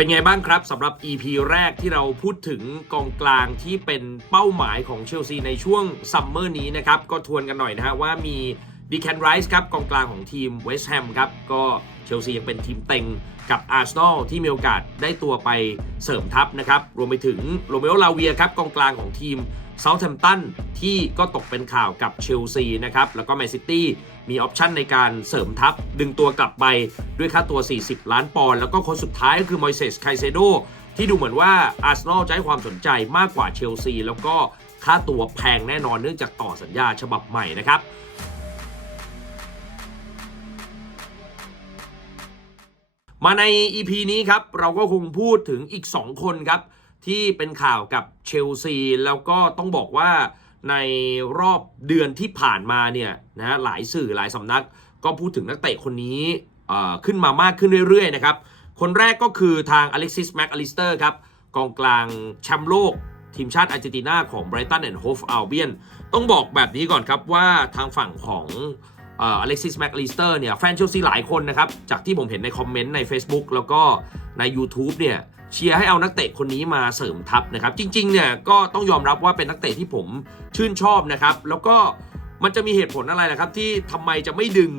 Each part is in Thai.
เป็นไงบ้างครับสำหรับ EP แรกที่เราพูดถึงกองกลางที่เป็นเป้าหมายของเชลซีในช่วงซัมเมอร์นี้นะครับ ก็ทวนกันหน่อยนะฮะว่ามีดีแคนไรส์ครับกองกลางของทีมเวสต์แฮมครับ ก็เชลซียังเป็นทีมเต็งกับอาร์เซนอลที่มีโอกาสได้ตัวไปเสริมทัพนะครับ รวมไปถึงโรเมโอลาเวียครับกองกลางของทีม เซาท์แฮมป์ตันที่ก็ตกเป็นข่าวกับเชลซีนะครับ แล้วก็แมนซิตี้มีออปชันในการเสริมทัพ ดึงตัวกลับไปด้วยค่าตัว 40 ล้านปอนด์แล้วก็คนสุดท้ายก็คือมอยเซสไคเซโดที่ดูเหมือนว่าอาร์เซนอลจะให้ความสนใจมากกว่าเชลซีแล้วก็ค่าตัวแพงแน่นอนเนื่องจากต่อสัญญาฉบับใหม่นะครับมาใน EP นี้ครับ เราก็คงพูดถึงอีก 2 คนครับ ที่เป็นข่าวกับเชลซี แล้วก็ต้องบอกว่าในรอบเดือนที่ผ่านมาเนี่ยนะหลายสื่อหลายสำนัก ก็พูดถึงนักเตะคนนี้ขึ้นมามากขึ้นเรื่อยๆนะครับ คนแรกก็คือทางอเล็กซิสแม็กอลิสเตอร์ครับกองกลางแชมป์โลก ทีมชาติอาร์เจนตินาของไบรตันแอนด์โฮฟอัลเบียนต้องบอกแบบนี้ก่อนครับว่าทางฝั่งของอเล็กซิสแม็กลิสเตอร์เนี่ยแฟนเชลซีหลายคนนะครับ จากที่ผมเห็นในคอมเมนต์ใน Facebook แล้วก็ใน YouTube เนี่ย เชียร์ให้เอานักเตะคนนี้มาเสริมทัพนะครับ จริงๆเนี่ยก็ต้องยอมรับว่าเป็นนักเตะที่ผมชื่นชอบนะครับ แล้วก็มันจะมีเหตุผลอะไรนะครับ ที่ทำไมจะไม่ดึง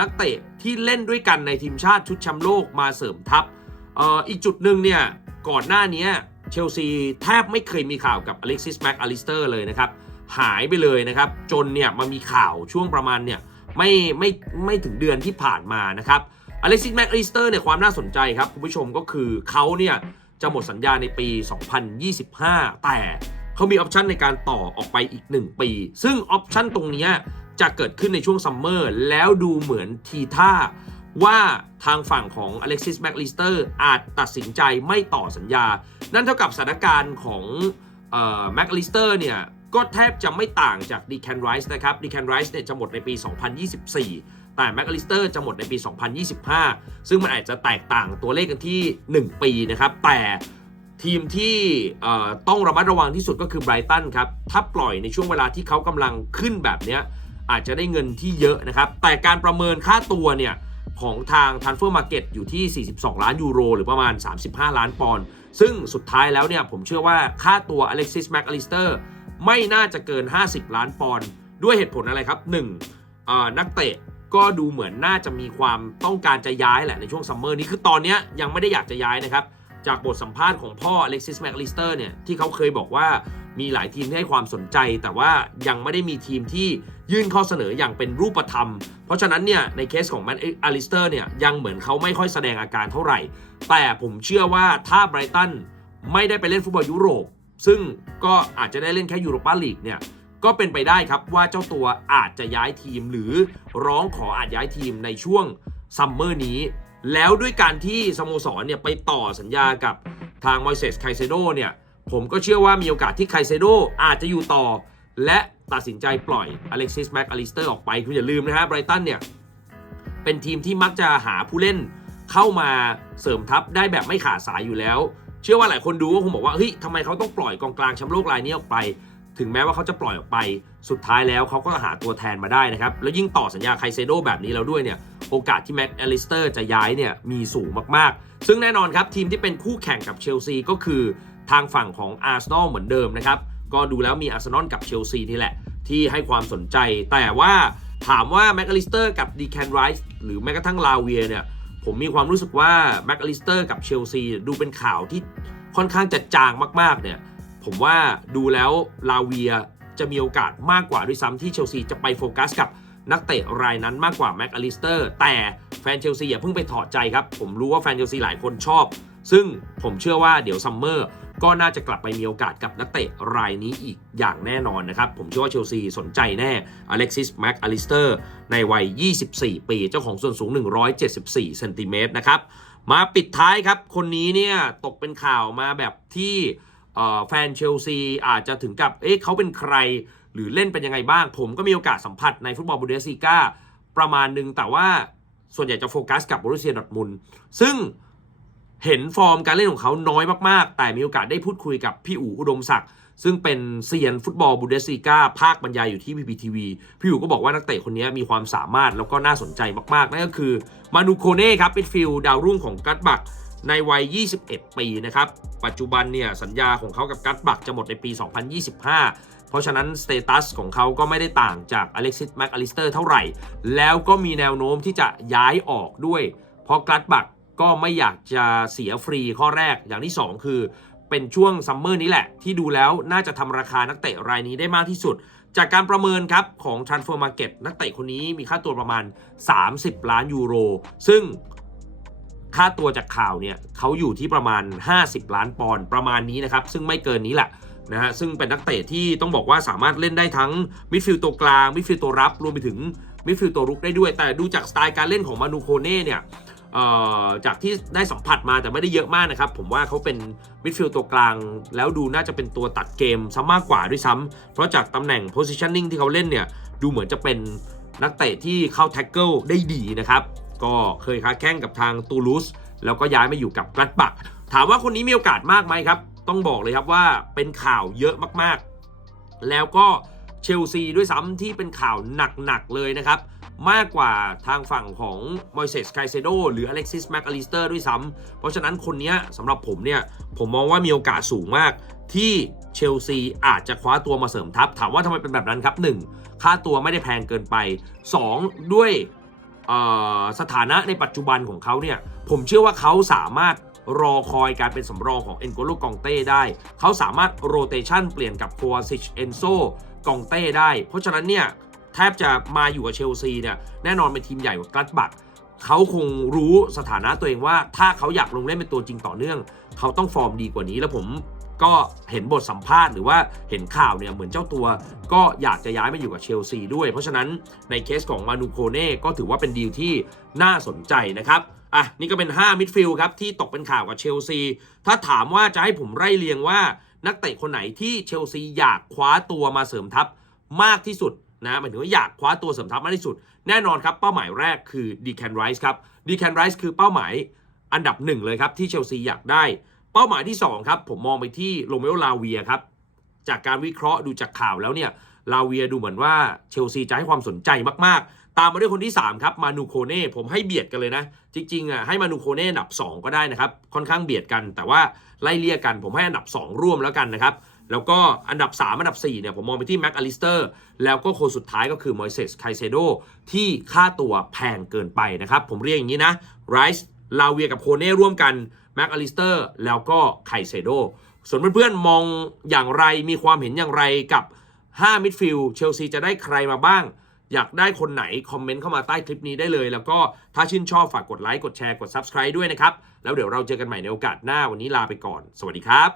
นักเตะที่เล่นด้วยกันในทีมชาติชุดแชมป์โลกมาเสริมทัพอออีกจุดหนึ่งเนี่ยก่อนหน้านี้เชลซีแทบไม่เคยมีข่าวกับอเล็กซิสแม็กอลิสเตอร์เลยนะครับ หายไปเลยนะครับ จนเนี่ยมามีข่าวช่วงประมาณเนี่ยไม่ไม่ไม่ถึงเดือนที่ผ่านมานะครับ อเล็กซิสแม็กอลิสเตอร์เนี่ยความน่าสนใจครับคุณผู้ชมก็คือเขาเนี่ยจะหมดสัญญาในปี 2025 แต่เขามีออปชันในการต่อออกไปอีก 1 ปี ซึ่งออปชันตรงนี้จะเกิดขึ้นในช่วงซัมเมอร์แล้วดูเหมือนทีท่าว่าทางฝั่งของอเล็กซิสแม็กลิสเตอร์อาจตัดสินใจไม่ต่อสัญญา นั่นเท่ากับสถานการณ์ของแม็กลิสเตอร์เนี่ย ก็แทบจะไม่ต่างจากดีแคนไรส์นะครับดีแคนไรส์เนี่ยจะหมดในปี 2024 แต่แม็กลิสเตอร์จะหมดในปี 2025 ซึ่งมันอาจจะแตกต่างตัวเลขกันที่ 1 ปีนะครับ แต่ทีมที่ต้องระมัดระวังที่สุดก็คือไบรตันครับ ถ้าปล่อยในช่วงเวลาที่เขากำลังขึ้นแบบนี้อาจจะได้เงินที่เยอะนะครับ แต่การประเมินค่าตัวเนี่ยของทาง Transfer Market อยู่ที่ 42 ล้านยูโร หรือประมาณ 35 ล้านปอนด์ ซึ่งสุดท้ายแล้วเนี่ยผมเชื่อว่าค่าตัว Alexis Mac Allister ไม่น่าจะเกิน 50 ล้านปอนด์ ด้วยเหตุผลอะไรครับ 1. อ่านักเตะ ก็ดูเหมือนน่าจะมีความต้องการจะย้ายแหละในช่วงซัมเมอร์นี้คือตอนนี้ยังไม่ได้อยากจะย้ายนะครับ จากบทสัมภาษณ์ของพ่อ Alexis Mac Allister เนี่ยที่เขาเคยบอกว่ามีหลายทีมที่ให้ความสนใจ แต่ว่ายังไม่ได้มีทีมที่ยื่นข้อเสนออย่างเป็นรูปธรรม เพราะฉะนั้นเนี่ยในเคสของแมตต์อลิสเตอร์เนี่ยยังเหมือนเขาไม่ค่อยแสดงอาการเท่าไหร่ แต่ผมเชื่อว่าถ้าไบรตันไม่ได้ไปเล่นฟุตบอลยุโรป ซึ่งก็อาจจะได้เล่นแค่ยูโรปาลีกเนี่ย ก็เป็นไปได้ครับว่าเจ้าตัวอาจจะย้ายทีมหรือร้องขออาจย้ายทีมในช่วงซัมเมอร์นี้ แล้วด้วยการที่สโมสรเนี่ยไปต่อสัญญากับทางมอยเซสไคเซโดเนี่ยผมก็เชื่อว่ามีโอกาสที่ไคเซโดอาจจะอยู่ต่อ และตัดสินใจปล่อยอเล็กซิสแม็กอลิสเตอร์ออกไปคุณอย่าลืมนะฮะไบรตันเนี่ยเป็นทีมที่มักจะหาผู้เล่นเข้ามาเสริมทัพได้แบบไม่ขาดสายอยู่แล้ว เชื่อว่าหลายคนดูก็คงบอกว่าเฮ้ยทำไมเขาต้องปล่อยกองกลางแชมป์โลกรายนี้ออกไป ถึงแม้ว่าเขาจะปล่อยออกไป สุดท้ายแล้วเขาก็หาตัวแทนมาได้นะครับ แล้วยิ่งต่อสัญญาไคเซโดแบบนี้แล้วด้วยเนี่ย โอกาสที่แม็กอลิสเตอร์จะย้ายเนี่ยมีสูงมากๆ ซึ่งแน่นอนครับ ทีมที่เป็นคู่แข่งกับเชลซีก็คือทางฝั่งของอาร์เซนอลเหมือนเดิมนะครับ ก็ดูแล้วมีอาร์เซนอลกับเชลซีนี่แหละ ที่ให้ความสนใจ แต่ว่าถามว่าแม็กอลิสเตอร์กับดีแคนไรส์หรือแม้กระทั่งลาเวียเนี่ยผมมีความรู้สึกว่าแม็กอลิสเตอร์กับเชลซีดูเป็นข่าวที่ค่อนข้างจะจางมากๆเนี่ย ผมว่าดูแล้วลาเวียจะมีโอกาสมากกว่าด้วยซ้ำที่เชลซีจะไปโฟกัสกับนักเตะรายนั้นมากกว่าแม็กอลิสเตอร์แต่แฟนเชลซีอย่าเพิ่งไปถอดใจครับ ผมรู้ว่าแฟนเชลซีหลายคนชอบ ซึ่งผมเชื่อว่าเดี๋ยวซัมเมอร์ก็น่าจะกลับไปมีโอกาสกับนักเตะรายนี้อีกอย่างแน่นอนนะครับ ผมเชื่อว่าเชลซีสนใจแน่อเล็กซิสแม็กอลิสเตอร์ในวัย 24 ปีเจ้าของส่วนสูง 174เซนติเมตรนะครับมาปิดท้ายครับ คนนี้เนี่ยตกเป็นข่าวมาแบบที่ แฟนเชลซีอาจจะถึงกับเอ๊ะเขาเป็นใคร หรือเล่นเป็นยังไงบ้าง ผมก็มีโอกาสสัมผัสในฟุตบอลบูเดสซีกาประมาณหนึ่งแต่ว่าส่วนใหญ่จะโฟกัสกับบรูเซียดอร์ทมุนซึ่งเห็นฟอร์มการเล่นของเขาน้อยมาก ๆ แต่มีโอกาสได้พูดคุยกับพี่อู๋อุดมศักดิ์ซึ่งเป็นเซียนฟุตบอลบูเดสซีกาภาคบรรยายอยู่ที่พีพีทีวีพี่อู๋ก็บอกว่านักเตะคนนี้มีความสามารถแล้วก็น่าสนใจมาก ๆ นั่นก็คือมานูโคเน่ครับเป็นฟิลดาวรุ่งของกัตบัก ในวัย 21 ปีนะครับ ปัจจุบันเนี่ยสัญญาของเขากับกัตบักจะหมดในปี 2025 เพราะฉะนั้นสเตตัสของเขาก็ไม่ได้ต่างจากอเล็กซิสแมคอลิสเตอร์เท่าไหร่ แล้วก็มีแนวโน้มที่จะย้ายออกด้วย เพราะกัตบักก็ไม่อยากจะเสียฟรีข้อแรกอย่างที่ 2 คือ เป็นช่วงซัมเมอร์นี้แหละ ที่ดูแล้วน่าจะทำราคานักเตะรายนี้ได้มากที่สุด จากการประเมินครับของ Transfer Market นักเตะคนนี้มีค่าตัวประมาณ 30 ล้านยูโร ซึ่ง ค่าตัวจากข่าวเนี่ยเขาอยู่ที่ประมาณ 50 ล้านปอนด์ประมาณนี้นะครับ ซึ่งไม่เกินนี้แหละนะฮะซึ่งเป็นนักเตะที่ต้องบอกว่าสามารถเล่นได้ทั้งมิดฟิลด์ตัวกลางมิดฟิลด์ตัวรับรวมไปถึงมิดฟิลด์ตัวรุกได้ด้วย แต่ดูจากสไตล์การเล่นของมานูโคเน่เนี่ยจากที่ได้สัมผัสมาแต่ไม่ได้เยอะมากนะครับ ผมว่าเขาเป็นมิดฟิลด์ตัวกลาง แล้วดูน่าจะเป็นตัวตัดเกมซะมากกว่าด้วยซ้ำเพราะจากตำแหน่ง positioning ที่เขาเล่นเนี่ยดูเหมือนจะเป็นนักเตะที่เข้าแท็กเกิลได้ดีนะครับ ก็เคยค้าแข่งกับทางตูลูสแล้วก็ย้ายมาอยู่กับกรัตบัก ถามว่าคนนี้มีโอกาสมากไหมครับ ต้องบอกเลยครับว่าเป็นข่าวเยอะมากๆ แล้วก็เชลซีด้วยซ้ำที่เป็นข่าวหนักๆเลยนะครับ มากกว่าทางฝั่งของมอยเซสไคเซโดหรืออเล็กซิสแมคอลิสเตอร์ด้วยซ้ำเพราะฉะนั้นคนนี้สำหรับผมเนี่ย ผมมองว่ามีโอกาสสูงมากที่เชลซีอาจจะคว้าตัวมาเสริมทัพ ถามว่าทำไมเป็นแบบนั้นครับ 1. ค่าตัวไม่ได้แพงเกินไป 2. ด้วย สถานะในปัจจุบันของเขาเนี่ย ผมเชื่อว่าเขาสามารถรอคอยการเป็นสำรองของเอ็นโกโลกองเต้ได้ เขาสามารถโรเตชันเปลี่ยนกับโควาซิชเอนโซกองเต้ได้ เพราะฉะนั้นเนี่ย แทบจะมาอยู่กับเชลซีเนี่ย แน่นอนเป็นทีมใหญ่กว่ากลัดบัก เขาคงรู้สถานะตัวเองว่า ถ้าเขาอยากลงเล่นเป็นตัวจริงต่อเนื่อง เขาต้องฟอร์มดีกว่านี้แล้วผมก็เห็นบทสัมภาษณ์หรือว่าเห็นข่าวเนี่ยเหมือนเจ้าตัวก็อยากจะย้ายมาอยู่กับเชลซีด้วย เพราะฉะนั้นในเคสของมานูโคเน่ก็ถือว่าเป็นดีลที่น่าสนใจนะครับอะนี่ก็เป็น 5 มิดฟิลด์ครับที่ตกเป็นข่าวกับเชลซีถ้าถามว่าจะให้ผมไล่เรียงว่านักเตะคนไหนที่เชลซีอยากคว้าตัวมาเสริมทัพมากที่สุด นะหมายถึงว่าอยากคว้าตัวสริมทัพมากที่สุด แน่นอนครับเป้าหมายแรกคือดีแคนไรส์ครับดีแคนไรส์คือเป้าหมายอันดับหนึ่งเลยครับที่เชลซีอยากได้ เป้าหมายที่2ครับผมมองไปที่โรเมโอลาเวียครับจากการวิเคราะห์ดูจากข่าวแล้วเนี่ยลาเวียดูเหมือนว่าเชลซีจะให้ความสนใจมากๆ ตามมาด้วยคนที่ 3 ครับมานูโคเน่ผมให้เบียดกันเลยนะ จริงๆอะให้มานูโคเน่อันดับ 2 ก็ได้นะครับ ค่อนข้างเบียดกัน แต่ว่าไล่เลี่ยกันผมให้อันดับ 2 ร่วมแล้วกันนะครับ แล้วก็อันดับ 3 อันดับ 4 เนี่ย ผมมองไปที่แม็กอลิสเตอร์แล้วก็คนสุดท้ายก็คือมอยเซสไคเซโดที่ค่าตัวแพงเกินไปนะครับ ผมเรียกอย่างนี้นะไรส์ลาเวียกับโคเน่ร่วมกันแม็กอลิสเตอร์แล้วก็ไคเซโดส่วนเพื่อนๆ มองอย่างไรมีความเห็นอย่างไรกับ 5 มิดฟิลด์เชลซีจะได้ใครมาบ้าง อยากได้คนไหน คอมเมนต์เข้ามาใต้คลิปนี้ได้เลย แล้วก็ถ้าชื่นชอบฝากกดไลค์กดแชร์กด Subscribe ด้วยนะครับ แล้วเดี๋ยวเราเจอกันใหม่ในโอกาสหน้าวันนี้ลาไปก่อน สวัสดีครับ